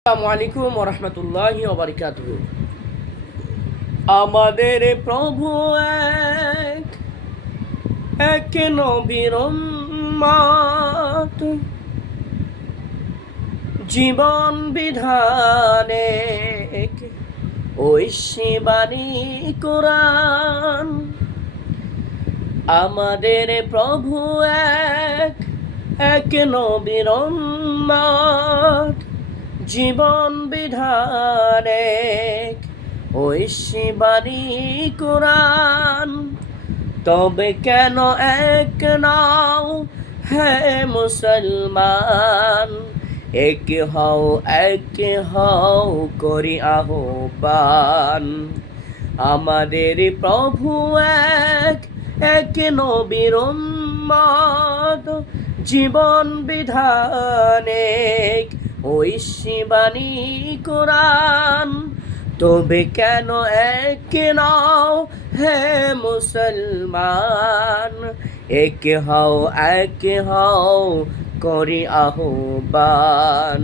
আসসালামু আলাইকুম ওয়া রাহমাতুল্লাহি ওয়া বারাকাতুহু। আমাদের প্রভু এক, এক নবীর উম্মত, জীবন বিধানে এক, ঐশী বাণী কোরআন। আমাদের প্রভু এক, এক নবীর উম্মত, জীবন বিধানে ঐশী বাণী কোরআন। তবে কেন এক নাও হে মুসলমান, এক হও করি আহ্বান। আমাদের প্রভু এক, এক নবীর উম্মত, জীবন বিধানে ঐশী বাণী কোরআন। তবে কেন এক নাও হে মুসলমান, এক হও করি আহ্বান।